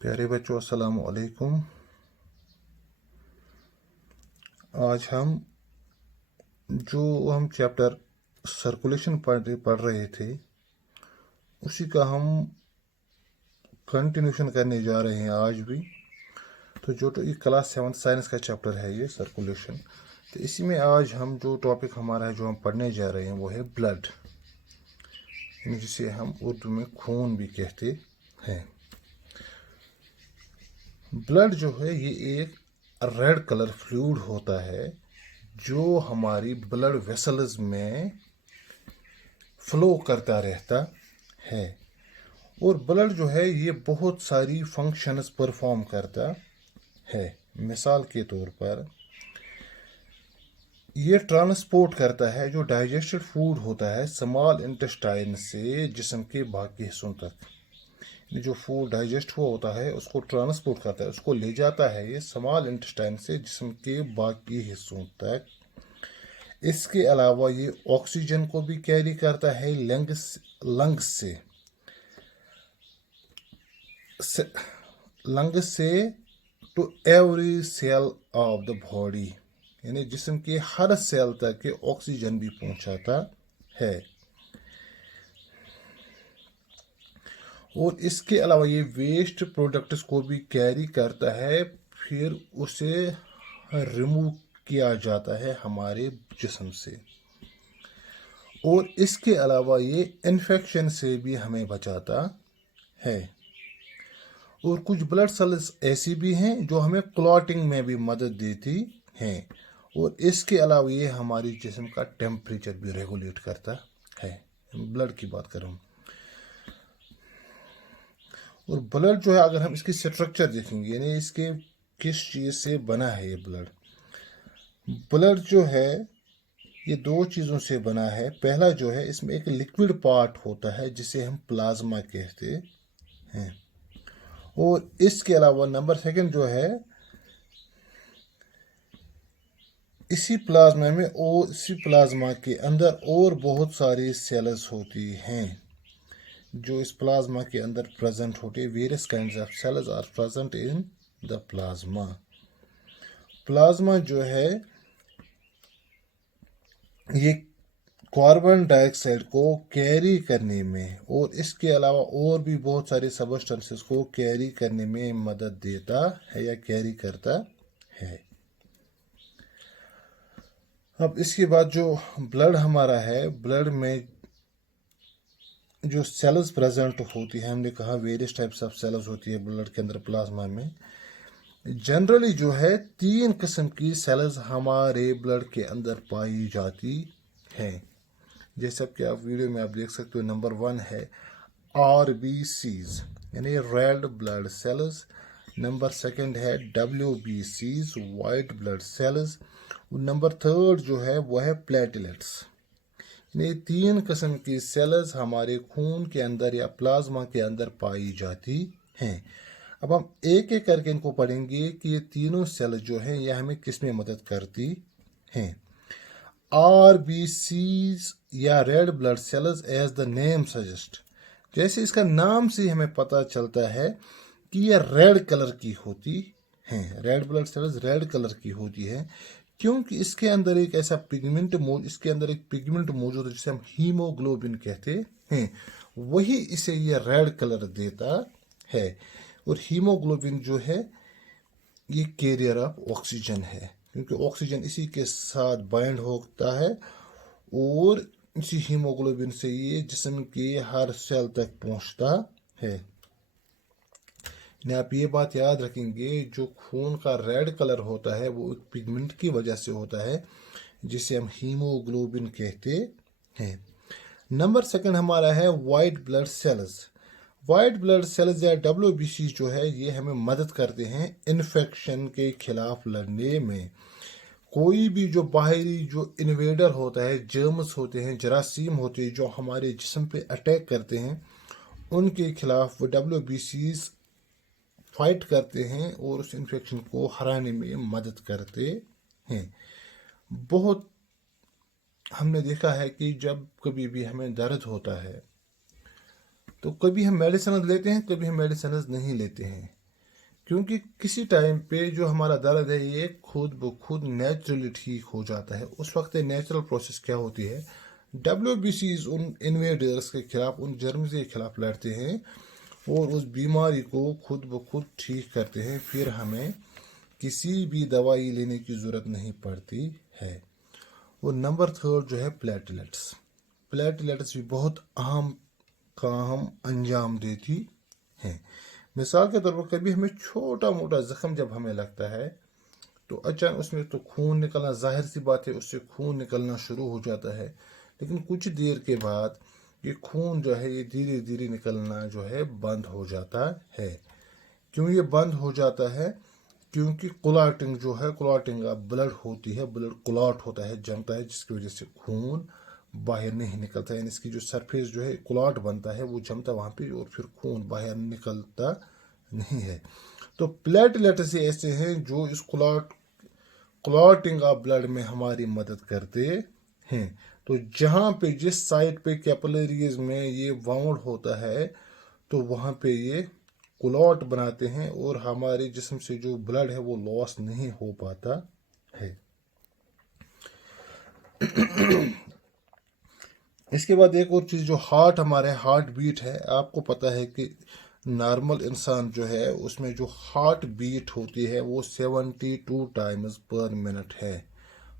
प्यारे बच्चों, अस्सलाम वालेकुम। आज हम चैप्टर सर्कुलेशन पढ़ रहे थे, उसी का हम कंटिन्यूशन करने जा रहे हैं आज भी। तो ये क्लास 7 साइंस का चैप्टर है, ये सर्कुलेशन। तो इसी में आज हम जो टॉपिक हमारा है, जो हम पढ़ने जा रहे हैं, वो है ब्लड, जिसे हम उर्दू में खून भी कहते हैं। ब्लड जो है ये एक रेड कलर फ्लूइड होता है जो हमारी ब्लड वेसल्स में फ्लो करता रहता है। और ब्लड जो है ये बहुत सारी फंक्शंस परफॉर्म करता है। मिसाल के तौर पर ये ट्रांसपोर्ट करता है जो डाइजेस्टेड फूड होता है स्मॉल इंटेस्टाइन से जिस्म के बाकी हिस्सों तक। जो फूड डाइजेस्ट हुआ होता है उसको ट्रांसपोर्ट करता है, उसको ले जाता है ये स्मॉल इंटेस्टाइन से जिस्म के बाकी हिस्सों तक। इसके अलावा ये ऑक्सीजन को भी कैरी करता है लंग्स से to every cell of the body, यानी जिस्म के हर सेल तक के ऑक्सीजन भी पहुंचाता है। और इसके अलावा ये वेस्ट प्रोडक्ट्स को भी कैरी करता है, फिर उसे रिमूव किया जाता है हमारे जिस्म से। और इसके अलावा ये इन्फेक्शन से भी हमें बचाता है। और कुछ ब्लड सेल्स ऐसी भी हैं जो हमें क्लॉटिंग में भी मदद देती हैं। और इसके अलावा ये हमारी जिस्म का टेम्परेचर भी रेगुलेट करता है। ब्लड की बात करूँ, और ब्लड जो है अगर हम इसकी स्ट्रक्चर देखेंगे, यानी इसके किस चीज़ से बना है ये ब्लड जो है ये दो चीज़ों से बना है। पहला जो है इसमें एक लिक्विड पार्ट होता है जिसे हम प्लाज्मा कहते हैं। और इसके अलावा नंबर सेकंड जो है, इसी प्लाज्मा के अंदर और बहुत सारी सेल्स होती हैं जो इस प्लाज्मा के अंदर प्रेजेंट होती है। Various kinds of cells are present in the plasma जो है ये कार्बन डाइऑक्साइड को कैरी करने में और इसके अलावा और भी बहुत सारे सबस्टेंसेस को कैरी करने में मदद देता है या कैरी करता है। अब इसके बाद जो ब्लड हमारा है, ब्लड में जो सेल्स प्रेजेंट होती है, हमने कहा वेरियस टाइप्स ऑफ सेल्स होती है ब्लड के अंदर प्लाज्मा में। जनरली जो है 3 किस्म की सेल्स हमारे ब्लड के अंदर पाई जाती हैं। जैसे कि आप वीडियो में आप देख सकते हो, नंबर 1 है RBCs यानी रेड ब्लड सेल्स। नंबर 2 है WBCs white blood cells. Number 3 जो है वो है प्लेटलेट्स। ये 3 किस्म की सेल्स हमारे खून के अंदर या प्लाज्मा के अंदर पाई जाती हैं। अब हम एक एक करके इनको पढ़ेंगे कि ये तीनों सेल्स जो हैं ये हमें किस में मदद करती हैं। RBCs या red blood cells as the name suggest, जैसे इसका नाम से हमें पता चलता है कि ये रेड कलर की होती हैं। Red blood cells red colour की होती है क्योंकि इसके अंदर एक पिगमेंट मौजूद है जिसे हम हीमोग्लोबिन कहते हैं। वही इसे ये रेड कलर देता है। और हीमोग्लोबिन जो है ये कैरियर ऑफ ऑक्सीजन है, क्योंकि ऑक्सीजन इसी के साथ बाइंड होता है और इसी हीमोग्लोबिन से ये जिस्म के हर सेल तक पहुंचता है। आप ये बात याद रखेंगे, जो खून का रेड कलर होता है वो एक पिगमेंट की वजह से होता है जिसे हम हीमोग्लोबिन कहते हैं। नंबर 2 हमारा है white blood cells. White blood cells या WBC जो है ये हमें मदद करते हैं इन्फेक्शन के खिलाफ लड़ने में। कोई भी जो बाहरी जो इन्वेडर होता है, जर्म्स होते हैं, जरासीम होते हैं जो हमारे जिस्म पे अटैक करते हैं, उनके खिलाफ वो WBCs फाइट करते हैं और उस इन्फेक्शन को हराने में मदद करते हैं। बहुत हमने देखा है कि जब कभी भी हमें दर्द होता है तो कभी हम मेडिसिन लेते हैं, कभी हम मेडिसिन नहीं लेते हैं। क्योंकि किसी टाइम पे जो हमारा दर्द है ये खुद ब खुद नेचुरली ठीक हो जाता है। उस वक्त नेचुरल प्रोसेस क्या होती है, WBCs उन इन्वेडर्स के खिलाफ, उन जर्म्स के खिलाफ लड़ते हैं और उस बीमारी को खुद ब खुद ठीक करते हैं। फिर हमें किसी भी दवाई लेने की ज़रूरत नहीं पड़ती है। और नंबर थर्ड जो है प्लेटलेट्स। प्लेटलेट्स भी बहुत अहम काम अंजाम देती हैं। मिसाल के तौर पर कभी हमें छोटा मोटा जख्म जब हमें लगता है तो अचानक उसमें तो खून निकलना, जाहिर सी बात है उससे खून निकलना शुरू हो जाता है, लेकिन कुछ देर के बाद ये खून जो है ये धीरे धीरे निकलना जो है बंद हो जाता है। क्यों ये बंद हो जाता है? क्योंकि क्लॉटिंग जो है, क्लॉटिंग ब्लड होती है, ब्लड क्लॉट होता है, जमता है, जिसकी वजह से खून बाहर नहीं निकलता है। इसकी जो सरफेस जो है क्लॉट बनता है वो जमता वहाँ पे और फिर खून बाहर निकलता नहीं है। तो प्लेटलेट्स ऐसे हैं जो इस क्लॉटिंग ऑफ ब्लड में हमारी मदद करते हैं। तो जहाँ पे जिस साइड पे कैपिलरीज में ये वाउंड होता है तो वहाँ पे ये क्लॉट बनाते हैं और हमारे जिस्म से जो ब्लड है वो लॉस नहीं हो पाता है। इसके बाद एक और चीज़ जो हार्ट, हमारे हार्ट बीट है, आपको पता है कि नॉर्मल इंसान जो है उसमें जो हार्ट बीट होती है वो 72 टाइम्स पर मिनट है।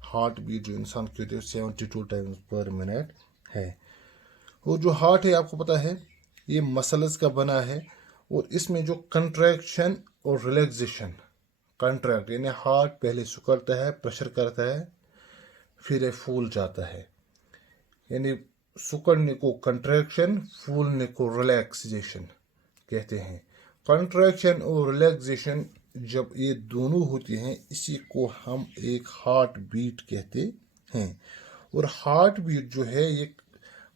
हार्ट बीट जो इंसान की होती है 72 टाइम्स पर मिनट है। और जो हार्ट है आपको पता है ये मसल्स का बना है और इसमें जो कंट्रैक्शन और रिलैक्सेशन, कंट्रैक्ट यानी हार्ट पहले सिकुड़ता है, प्रेशर करता है, फिर ये फूल जाता है, यानी सिकुड़ने को कंट्रैक्शन, फूलने को रिलैक्सेशन कहते हैं। कंट्रैक्शन और रिलैक्सेशन जब ये दोनों होती हैं इसी को हम एक हार्ट बीट कहते हैं। और हार्ट बीट जो है ये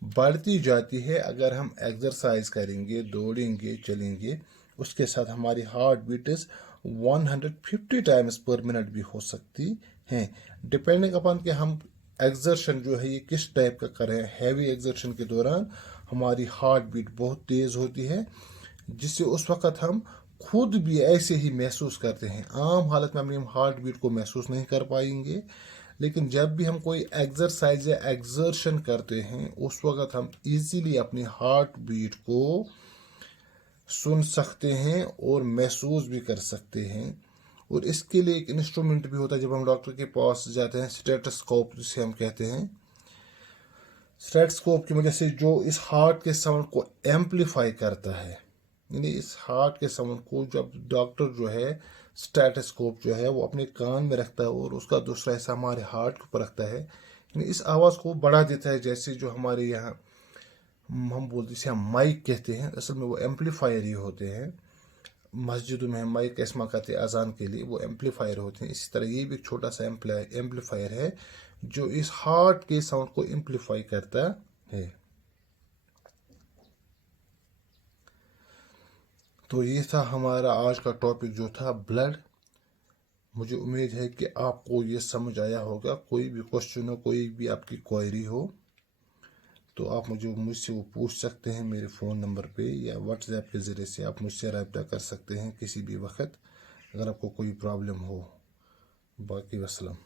बढ़ती जाती है अगर हम एक्सरसाइज करेंगे, दौड़ेंगे, चलेंगे, उसके साथ हमारी heart beat 150 times per minute भी हो सकती हैं, डिपेंडिंग अपॉन कि हम एक्सर्शन जो है ये किस टाइप का कर रहे हैं। हैवी एक्सर्शन के दौरान हमारी हार्ट बीट बहुत तेज़ होती है, जिससे उस वक़्त हम खुद भी ऐसे ही महसूस करते हैं। आम हालत में हम हार्ट बीट को महसूस नहीं कर पाएंगे, लेकिन जब भी हम कोई एक्सरसाइज या एक्सर्शन करते हैं उस वक़्त हम इजीली अपनी हार्ट बीट को सुन सकते हैं और महसूस भी कर सकते हैं। और इसके लिए एक इंस्ट्रूमेंट भी होता है, जब हम डॉक्टर के पास जाते हैं, स्टेथोस्कोप जिसे हम कहते हैं। स्टेथोस्कोप की वजह से जो इस हार्ट के साउंड को एम्पलीफाई करता है, यानी इस हार्ट के साउंड को जब डॉक्टर जो है स्टेथोस्कोप जो है वो अपने कान में रखता है और उसका दूसरा हिस्सा हमारे हार्ट के ऊपर रखता है, यानी इस आवाज़ को बढ़ा देता है। जैसे जो हमारे यहाँ हम बोलते हैं हम माइक कहते हैं, असल में वो एम्पलीफायर ही होते हैं। मस्जिदों में माइक इस्तेमाल करते हैं अजान के लिए, वो एम्पलीफायर होते हैं। इसी तरह ये भी एक छोटा सा एम्पलीफायर है जो इस हार्ट के साउंड को एम्पलीफाई करता है। तो ये था हमारा आज का टॉपिक जो था ब्लड। मुझे उम्मीद है कि आपको ये समझ आया होगा। कोई भी क्वेश्चन हो, कोई भी आपकी क्वेरी हो तो आप मुझसे वो पूछ सकते हैं मेरे फ़ोन नंबर पे, या व्हाट्सएप के ज़रिए से आप मुझसे रब्ता कर सकते हैं किसी भी वक्त अगर आपको कोई प्रॉब्लम हो। बाकी वसलम।